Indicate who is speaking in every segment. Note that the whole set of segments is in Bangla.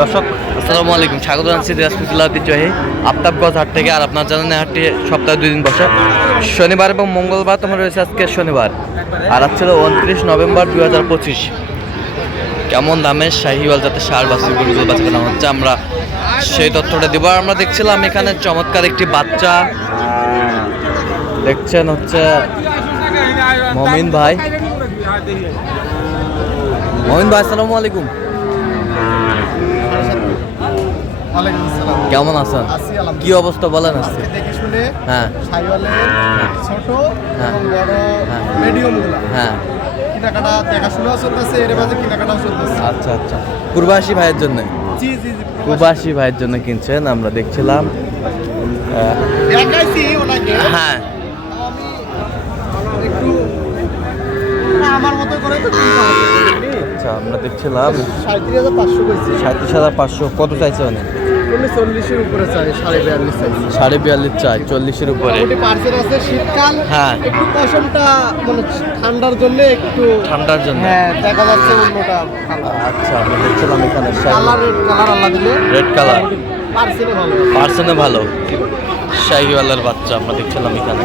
Speaker 1: দর্শক, আসসালামু আলাইকুম। স্বাগত জানাচ্ছি দিনাজপুর ঐতিহ্যবাহী আফতাবগঞ্জ হাট থেকে আর আপনার জানেন হাটটি সপ্তাহে দুই দিন বসে। শনিবার এবং মঙ্গলবার তোমার রয়েছে আজকে শনিবার, আর আজ ছিল উনত্রিশ নভেম্বর দুই হাজার পঁচিশ। কেমন দামে শাহিওয়াল যাতে সার বাছুর গরুগুলো হচ্ছে আমরা সেই তথ্যটা দিব। আমরা দেখছিলাম এখানে চমৎকার একটি বাচ্চা। দেখছেন হচ্ছে মমিন ভাই। মমিন ভাই, আসসালামু আলাইকুম
Speaker 2: ওয়ালাইকুম আসসালাম
Speaker 1: কেমন আছেন?
Speaker 2: আছি
Speaker 1: কি অবস্থা বলেন আজকে।
Speaker 2: দেখে শুনে
Speaker 1: হ্যাঁ।
Speaker 2: ছোট
Speaker 1: হ্যাঁ।
Speaker 2: এবং বড়
Speaker 1: হ্যাঁ। হ্যাঁ।
Speaker 2: কেনাকাটা দেখাশোনাও চলতেছে এর মাঝে কেনাকাটাও চলতেছে।
Speaker 1: আচ্ছা আচ্ছা। পূর্বাসী ভাইয়ের জন্য?
Speaker 2: জি জি জি
Speaker 1: প্রবাসী ভাইয়ের জন্য কিনছেন আমরা দেখছিলাম।
Speaker 2: দেখাইছি ওনাকে।
Speaker 1: হ্যাঁ।
Speaker 2: একটু আমার মতো করে তো
Speaker 1: আচ্ছা আমরা দেখছিলাম।
Speaker 2: সাঁত্রিশ হাজার পাঁচশো
Speaker 1: সাঁত্রিশ হাজার পাঁচশো। কত চাইছে অনেক
Speaker 2: উনি চল্লিশের উপরে চাই সাড়ে বিয়াল্লিশ চাইছি
Speaker 1: সাড়ে বিয়াল্লিশ চাই চল্লিশের উপরে।
Speaker 2: মোটামুটি পার্সেল আছে শীতকাল।
Speaker 1: হ্যাঁ।
Speaker 2: একটু পশমটা মানে ঠান্ডার জন্য একটু
Speaker 1: ঠান্ডার জন্য?
Speaker 2: হ্যাঁ দেখা যাচ্ছে অন্যটা
Speaker 1: আচ্ছা আমরা দেখছিলাম এখানে
Speaker 2: কালার কালার আল্লাহ দিলে
Speaker 1: রেড কালার
Speaker 2: পার্সেলে ভালো।
Speaker 1: পার্সনে ভালো। শাহিওয়ালার বাচ্চা আমরা দেখছিলাম এখানে।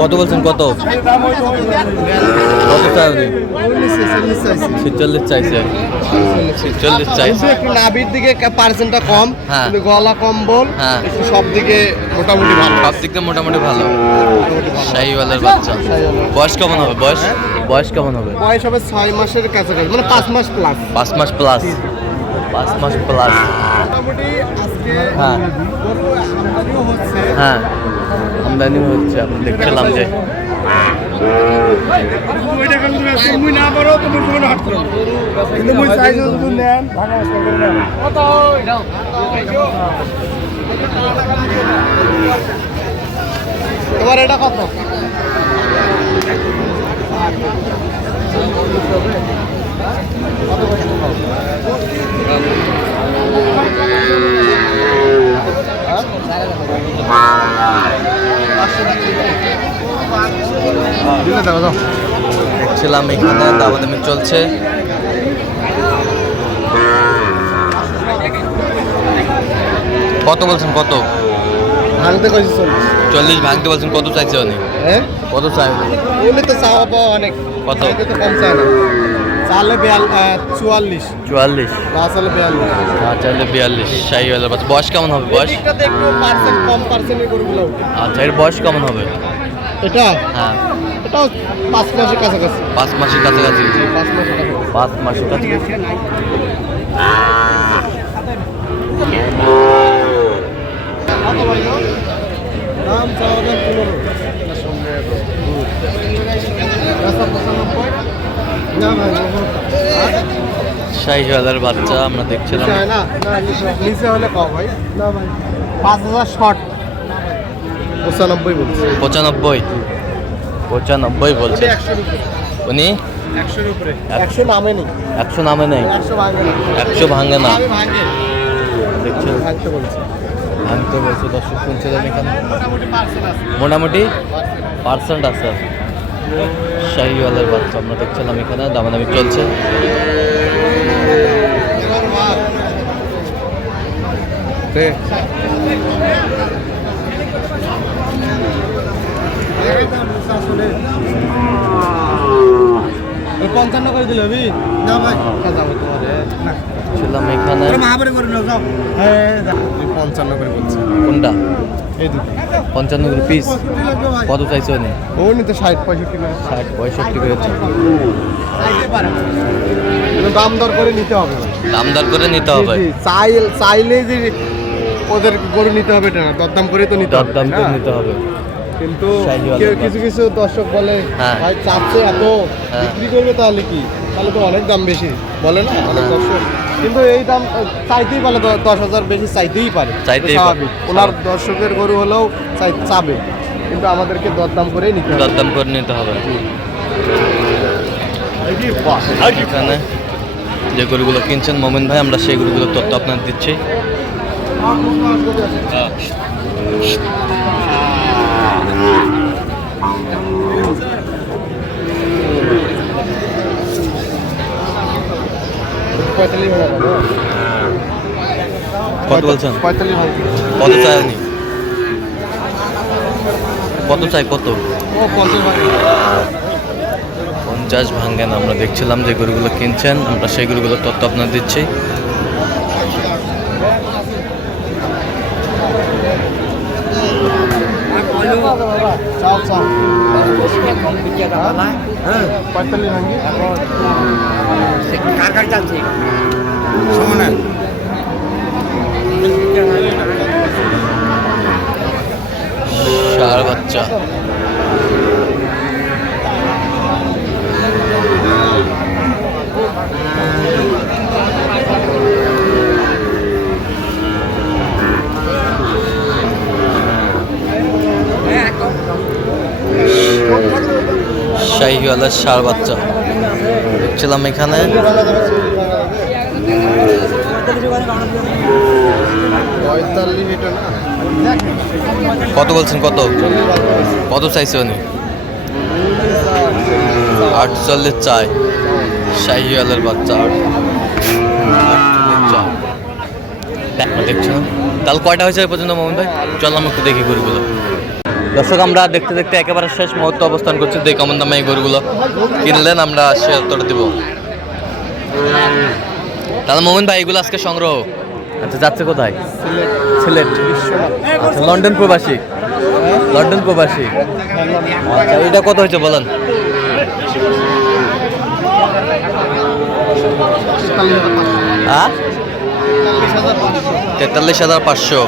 Speaker 1: কত বলছেন কত? কত চাই ছেচল্লিশ চাইছে। ছেচল্লিশ চাইছে।
Speaker 2: নাভির দিকে পার্সেন্টটা কম
Speaker 1: হ্যাঁ।
Speaker 2: কিন্তু গলা কম্বল
Speaker 1: হ্যাঁ।
Speaker 2: সব দিকে মোটামুটি ভালো।
Speaker 1: সব দিক দিয়ে মোটামুটি ভালো। শাহিওয়ালের বাচ্চা। বয়স কেমন হবে? বয়স বয়স কেমন হবে?
Speaker 2: বয়স হবে ছয় মাসের কাছাকাছি মানে পাঁচ মাস প্লাস
Speaker 1: পাঁচ মাস প্লাস পাঁচ মাস প্লাস
Speaker 2: মোটামুটি
Speaker 1: হ্যাঁ। হ্যাঁ। আমদানি হচ্ছে আমি দেখছিলাম যে।
Speaker 2: তোমার এটা কত? দিলে
Speaker 1: দেখছিলাম এখানে দামাদামি চলছে। কত বলছেন কত?
Speaker 2: ভাঙতে কইছি চল্লিশ।
Speaker 1: ভাঙতে বলছেন কত চাইছে উনি?
Speaker 2: হ্যাঁ?
Speaker 1: কত চাই
Speaker 2: উনি তো চাওয়া পাওয়া অনেক।
Speaker 1: কত?
Speaker 2: তো কম চায় না। চালে চুয়াল্লিশ।
Speaker 1: চুয়াল্লিশ।
Speaker 2: চালে বেয়াল্লিশ।
Speaker 1: বয়স কেমন হবে বয়স?
Speaker 2: একটু পার্সেন্ট কম পার্সেন্টের গরুগুলো
Speaker 1: আচ্ছা এর বয়স কেমন হবে?
Speaker 2: এটা?
Speaker 1: হ্যাঁ।
Speaker 2: এটাও পাঁচ মাসের কাছাকাছি।
Speaker 1: পাঁচ মাসের কাছাকাছি।
Speaker 2: পাঁচ মাসের কাছাকাছি। ভাই
Speaker 1: শাহিওয়ালার বাচ্চা আমরা দেখছিলাম।
Speaker 2: নিচে হলে কম ভাই। না ভাই। পাঁচ হাজার শর্ট পঁচানব্বই বলছি।
Speaker 1: পঁচানব্বই। পঁচানব্বই বলছে। উনি?
Speaker 2: একশো নামে নি
Speaker 1: একশো নামে নেই?
Speaker 2: একশো ভাঙে না? ভাঙতে বলছি।
Speaker 1: দর্শক শুনছিলেন এখানে।
Speaker 2: মোটামুটি পার্সেন্ট আছে।
Speaker 1: শাহিওয়ালের বাচ্চা আমরা দেখছিলাম এখানে দামাদামি চলছে।
Speaker 2: পঞ্চান্ন করে দিলে হবি না ভাই যাব তোমারে না।
Speaker 1: ছিলাম এখানে।
Speaker 2: মহাবারে করে নাও যাও। হ্যাঁ তুই পঞ্চান্ন করে বলছি।
Speaker 1: কোনটা?
Speaker 2: এই দুটো।
Speaker 1: পঞ্চান্ন করে পিস কত চাইছে উনি
Speaker 2: ও নিতে ষাট পঁয়ষট্টি করে।
Speaker 1: ষাট পঁয়ষট্টি করে
Speaker 2: কিন্তু দাম দর করে নিতে হবে
Speaker 1: দাম দর করে নিতে হবে।
Speaker 2: চাইলে যে ওদের গরু নিতে হবে এটা না দরদাম করে তো নিতে হবে
Speaker 1: দরদাম করে নিতে হবে।
Speaker 2: কিন্তু। কিছু কিছু দর্শক বলে
Speaker 1: হ্যাঁ।
Speaker 2: ভাই চাচ্ছে এত
Speaker 1: হ্যাঁ।
Speaker 2: বিক্রি করবে তাহলে কি? তাহলে তো অনেক দাম বেশি বলে না? অনেক
Speaker 1: হ্যাঁ।
Speaker 2: দর্শক। কিন্তু এই দাম চাইতেই পারে দশ হাজার বেশি চাইতেই পারে। স্বাভাবিক। ওনার দর্শকের গরু হলেও চাবে। কিন্তু আমাদেরকে দরদাম করেই নিতে হবে।
Speaker 1: দরদাম করে নিতে হবে। এখানে যে গরুগুলো কিনছেন মোমিন ভাই আমরা সেই গরুগুলোর তথ্য আপনার দিচ্ছি। কত বলছেন? কত চাইনি কত চাই কত?
Speaker 2: পঞ্চাশ
Speaker 1: ভাঙ্গেন আমরা দেখছিলাম যে গরুগুলো কিনছেন আমরা সেই গরুগুলোর তথ্য আপনার দিচ্ছি।
Speaker 2: চাও চাও পঁয়তাল্লিশ ভাঙ্গি
Speaker 1: ষাঁড় বাচ্চা। শাহিওয়ালার সার বাচ্চা। দেখছিলাম এখানে। কত বলছেন কত? কত চাইছে উনি? আটচল্লিশ চাই। শাহিওয়ালের বাচ্চা। দেখছ? তাহলে কয়টা হয়েছে পর্যন্ত মোহন ভাই? চল আমরা একটু দেখি গরুগুলো দর্শক, আমরা দেখতে দেখতে একেবারে শেষ মুহূর্তে অবস্থান করছি। দেখি কেমন দামে এই গরুগুলো কিনলেন, আমরা সে উত্তর দেব। তাহলে মোহন ভাই, এগুলো আজকে সংগ্রহ? আচ্ছা যাচ্ছে কোথায়? সিলেট। আচ্ছা লন্ডন প্রবাসী? লন্ডন প্রবাসী? আচ্ছা এটা কত হয়েছে বলেন? হ্যাঁ? তেতাল্লিশ হাজার পাঁচশো।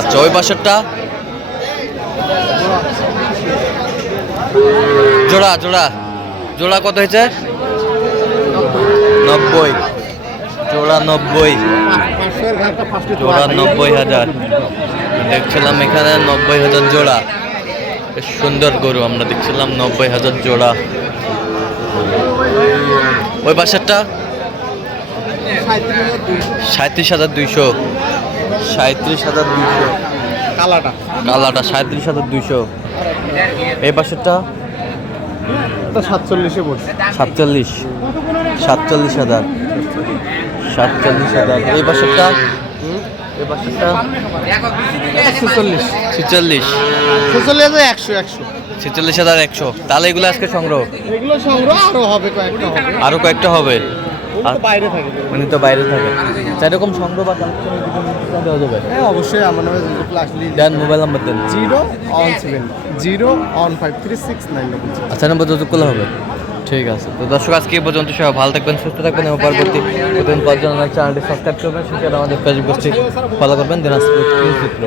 Speaker 1: আচ্ছা ওই পাশেরটা? জোড়া জোড়া। জোড়া কত হয়েছে? নব্বই। জোড়া নব্বই। জোড়া নব্বই হাজার। দেখছিলাম এখানে নব্বই হাজার জোড়া। সুন্দর গরু আমরা দেখছিলাম নব্বই হাজার জোড়া। ওই পাশেরটা? সাঁত্রিশ হাজার দুইশো। সাঁত্রিশ হাজার দুইশো।
Speaker 2: কালাটা।
Speaker 1: কালাটা সাঁত্রিশ হাজার দুইশো। এই
Speaker 2: এটা সাতচল্লিশে পড়ছে।
Speaker 1: সাতচল্লিশ। সাতচল্লিশ হাজার। সাতচল্লিশ হাজার। এই এই পাশেরটা?
Speaker 2: ছেচল্লিশ।
Speaker 1: ছেচল্লিশ।
Speaker 2: ছেচল্লিশ হাজার একশো একশো।
Speaker 1: ছেচল্লিশ হাজার একশো। তাহলে এগুলো আজকে সংগ্রহ?
Speaker 2: এগুলো সংগ্রহ আরও হবে কয়েকটা হবে।
Speaker 1: আরও কয়েকটা হবে?
Speaker 2: বাইরে থাকে।
Speaker 1: উনি তো বাইরে থাকে। সেরকম সংগ্রহ বা দেওয়া যাবে?
Speaker 2: হ্যাঁ অবশ্যই আমার নামে
Speaker 1: দেন মোবাইল নাম্বার দেন।
Speaker 2: Zero one seven zero one five three six nine
Speaker 1: আচ্ছা নাম্বার করলে হবে। ঠিক আছে। তো দর্শক আজকে পর্যন্ত সবাই ভালো থাকবেন সুস্থ থাকবেন এবং পরবর্তী প্রতিদিন চ্যানেলটি সাবস্ক্রাইব করবেন সেটা আমাদের ফেসবুক ফলো করবেন। দিনাজপুর চিত্র